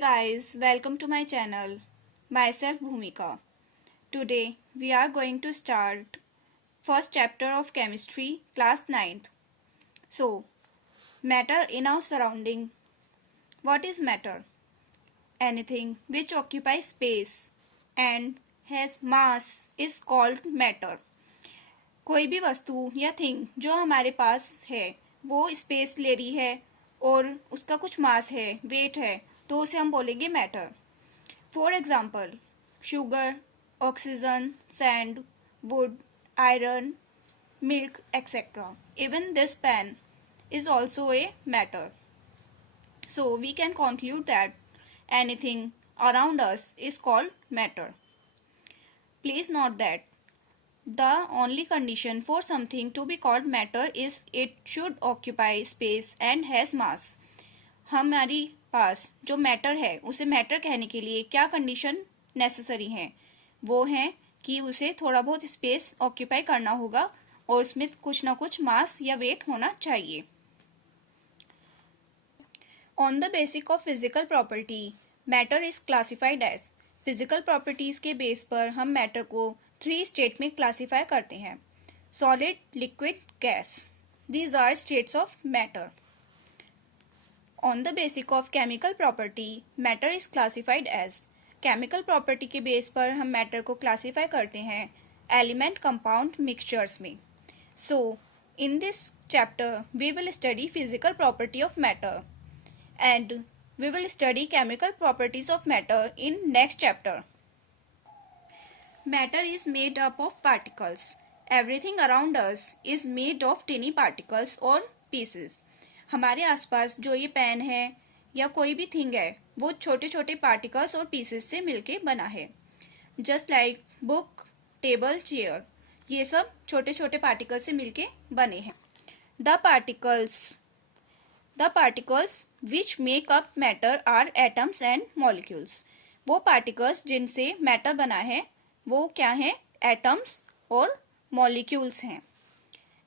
guys, welcome to my channel. Myself Bhumika. Today we are going to start first chapter of chemistry, class 9th. So, matter in our surrounding. What is matter? Anything which occupies space and has mass is called matter. कोई भी वस्तु या thing जो हमारे पास है वो space ले रही है और उसका कुछ मास है, वेट है, तो उसे हम बोलेंगे matter. For example, sugar, oxygen, sand, wood, iron, milk, etcetera. Even this pen is also a matter. So we can conclude that anything around us is called matter. Please note that the only condition for something to be called matter is it should occupy space and has mass. हमारी पास जो matter है उसे matter कहने के लिए क्या condition necessary है? वो है कि उसे थोड़ा बहुत स्पेस ऑक्यूपाई करना होगा और उसमें कुछ ना कुछ मास या वेट होना चाहिए. On the basic of physical property, matter is classified as. Physical properties के बेस पर हम मैटर को 3 स्टेट में क्लासीफाई करते हैं: solid, liquid, gas. These are states of matter. On the basic of chemical property, matter is classified as. Chemical property के base पर हम मैटर को क्लासीफाई करते हैं एलिमेंट, कंपाउंड, मिक्सचर्स में. So in this chapter we will study physical property of matter and we will study chemical properties of matter in next chapter. Matter is made up of particles. Everything around us is made of tiny particles or pieces. हमारे आसपास जो ये pen है या कोई भी thing है वो छोटे छोटे पार्टिकल्स और पीसेस से मिलके बना है. Just like book, table, chair, ये सब छोटे छोटे पार्टिकल्स से मिलके बने हैं. The particles which make up matter are atoms and molecules. वो particles जिनसे matter बना है वो क्या है? atoms और molecules हैं.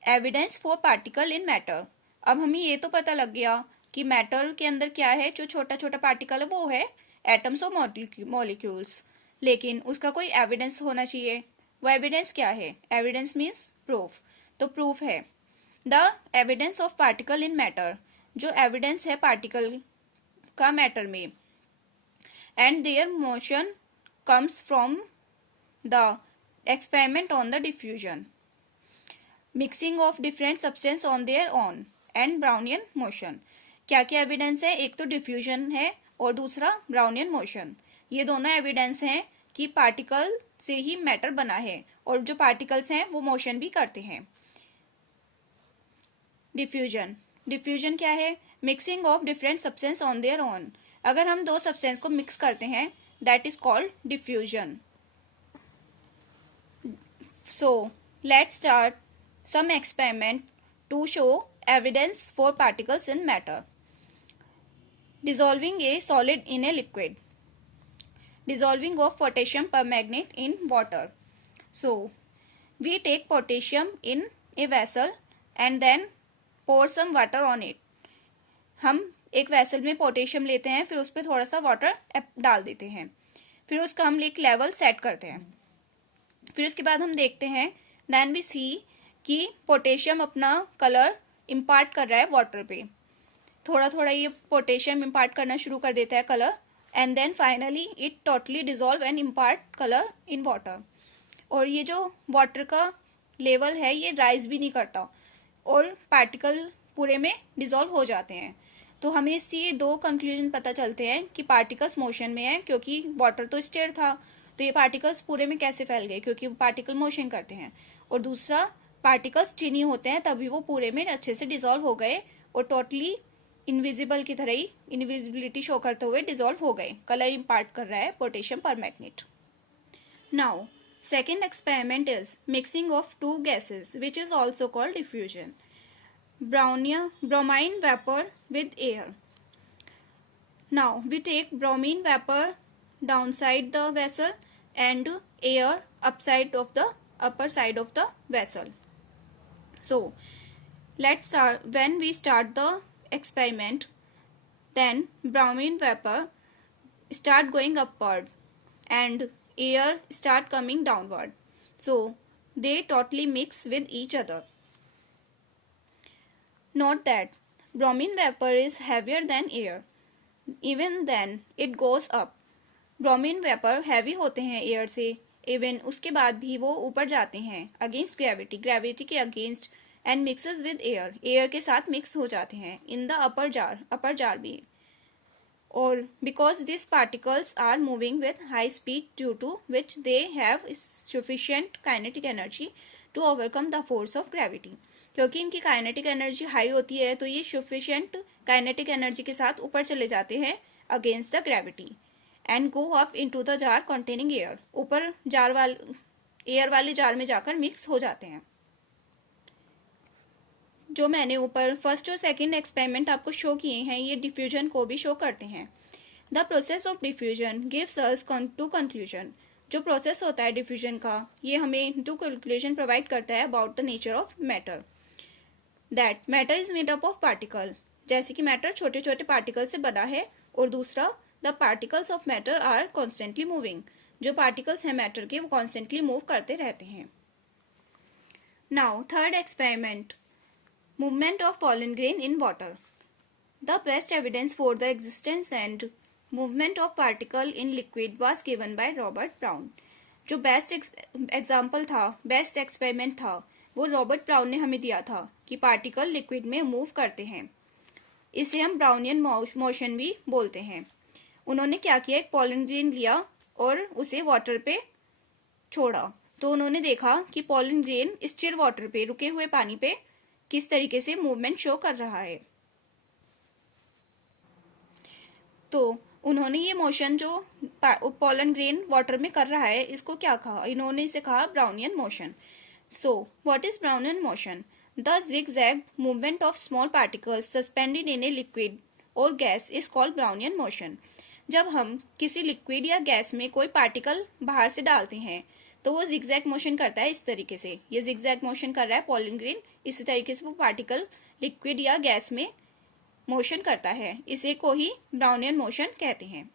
Evidence for particle in matter. अब हमें ये तो पता लग गया कि matter के अंदर क्या है, जो छोटा छोटा particle है वो है atoms और molecules. लेकिन उसका कोई evidence होना चाहिए. वो evidence क्या है? Evidence means proof. तो proof है the evidence of particle in matter. जो एविडेंस है पार्टिकल का मैटर में, and there motion comes from the experiment on the diffusion, mixing of different substance on their on, and Brownian motion. क्या क्या evidence है? एक तो डिफ्यूजन है और दूसरा ब्राउनियन मोशन. ये दोनों एविडेंस हैं कि पार्टिकल से ही मैटर बना है और जो पार्टिकल्स हैं वो मोशन भी करते हैं. डिफ्यूजन क्या है? Mixing of different substance on their own. अगर हम दो सब्सटेंस को मिक्स करते हैं that is called diffusion. So let's start some experiment to show evidence for particles in matter. Dissolving a solid in a liquid. Dissolving of potassium permanganate in water. So we take potassium in a vessel and then pour some water on it. हम एक vessel में potassium लेते हैं, फिर उस पर थोड़ा सा वाटर डाल देते हैं, फिर उसका हम एक लेवल सेट करते हैं. फिर उसके बाद हम देखते हैं देन वी सी कि पोटेशियम अपना कलर इम्पार्ट कर रहा है वाटर पे. थोड़ा थोड़ा ये पोटेशियम इम्पार्ट करना शुरू कर देता है colour, and then finally it totally dissolve and impart colour in water. और ये जो वाटर का लेवल है ये राइज भी नहीं करता और पार्टिकल पूरे में डिसॉल्व हो जाते हैं. तो हमें इससे दो कंक्लूजन पता चलते हैं कि पार्टिकल्स मोशन में है, क्योंकि वाटर तो स्टेयर था, तो ये पार्टिकल्स पूरे में कैसे फैल गए? क्योंकि पार्टिकल मोशन करते हैं. और दूसरा, पार्टिकल्स चीनी होते हैं तभी वो पूरे में अच्छे से डिसॉल्व हो गए और टोटली इनविजिबल की तरह ही इनविजिबिलिटी शो करते हुए डिसॉल्व हो गए. कलर इम्पार्ट कर रहा है potassium permanganate. Now second experiment is mixing of two gases, which is also called diffusion. Bromine vapor with air. Now we take bromine vapor downside the vessel and air upside of the upper side of the vessel. So let's start. When we start the experiment, then bromine vapor start going upward and air start coming downward. So they totally mix with each other. Note that bromine vapor is heavier than air. Even then it goes up. Bromine vapour heavy होते हैं air से, even उसके बाद भी वो ऊपर जाते हैं अगेंस्ट ग्रेविटी के against, and mixes with air के साथ मिक्स हो जाते हैं इन द अपर जार भी. और because this particles are moving with high speed due to which they have sufficient kinetic energy to overcome the force of gravity. क्योंकि इनकी kinetic energy high होती है तो ये सफिशिएंट काइनेटिक एनर्जी के साथ ऊपर चले जाते हैं against the gravity and go up into the jar containing air. ऊपर एयर वाले जार में जाकर मिक्स हो जाते हैं. जो मैंने ऊपर फर्स्ट और सेकंड एक्सपेरिमेंट आपको शो किए हैं ये डिफ्यूजन को भी शो करते हैं. The process of diffusion gives us two conclusion. जो प्रोसेस होता है डिफ्यूजन का ये हमें टू कंक्लूजन प्रोवाइड करता है about the nature of matter. That matter is made up of particle. जैसे कि मैटर छोटे छोटे पार्टिकल से बना है. और दूसरा the particles of matter are constantly moving. जो पार्टिकल्स हैं मैटर के वो कॉन्स्टेंटली मूव करते रहते हैं. Now third experiment, movement of pollen grain in water. The best evidence for the existence and movement of particle in liquid was given by Robert Brown. जो best example था, best experiment था, वो Robert brown ने हमें दिया था कि particle liquid में मूव करते हैं. इसे हम ब्राउनियन मोशन भी बोलते हैं. उन्होंने क्या किया, एक पॉलन ग्रेन लिया और उसे वाटर पे छोड़ा. तो उन्होंने देखा कि पॉलन ग्रेन स्टिर वाटर पे, रुके हुए पानी पे किस तरीके से मूवमेंट शो कर रहा है. तो उन्होंने ये मोशन जो पॉलन ग्रेन वाटर में कर रहा है इसको क्या कहा, इन्होंने इसे कहा Brownian motion. So what is Brownian motion? The zigzag movement of small particles suspended in a liquid or gas is called Brownian motion. जब हम किसी लिक्विड या गैस में कोई पार्टिकल बाहर से डालते हैं तो वो जिगजैग मोशन करता है इस तरीके से. ये जिगजैग मोशन कर रहा है पॉलन ग्रेन, इसी तरीके से वो पार्टिकल लिक्विड या गैस में मोशन करता है. इसे को ही ब्राउनियन मोशन कहते हैं.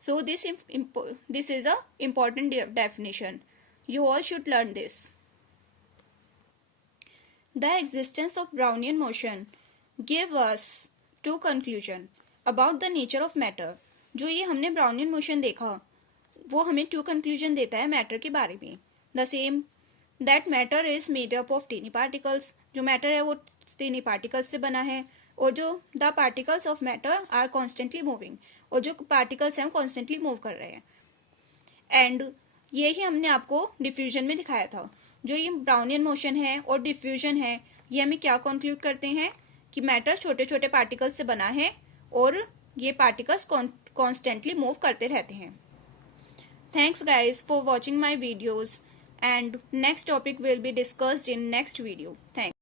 So this is a important definition. You all should learn this. The existence of Brownian motion gave us two conclusion about the nature of matter. जो ये हमने ब्राउनियन मोशन देखा वो हमें टू कंक्लूजन देता है मैटर के बारे में. The same that matter is made up of tiny particles. जो मैटर है वो टीनी पार्टिकल्स से बना है. और जो the particles of matter are constantly moving. और जो पार्टिकल्स हैं वो कॉन्स्टेंटली मूव कर रहे हैं. एंड ये ही हमने आपको डिफ्यूजन में दिखाया था. जो ये ब्राउनियन मोशन है और डिफ्यूजन है ये हमें क्या कंक्लूड करते हैं कि मैटर छोटे छोटे पार्टिकल्स से बना है और ये पार्टिकल्स कॉन्स्टेंटली मूव करते रहते हैं. Thanks guys for watching my videos and next topic will be discussed in next video. Thanks.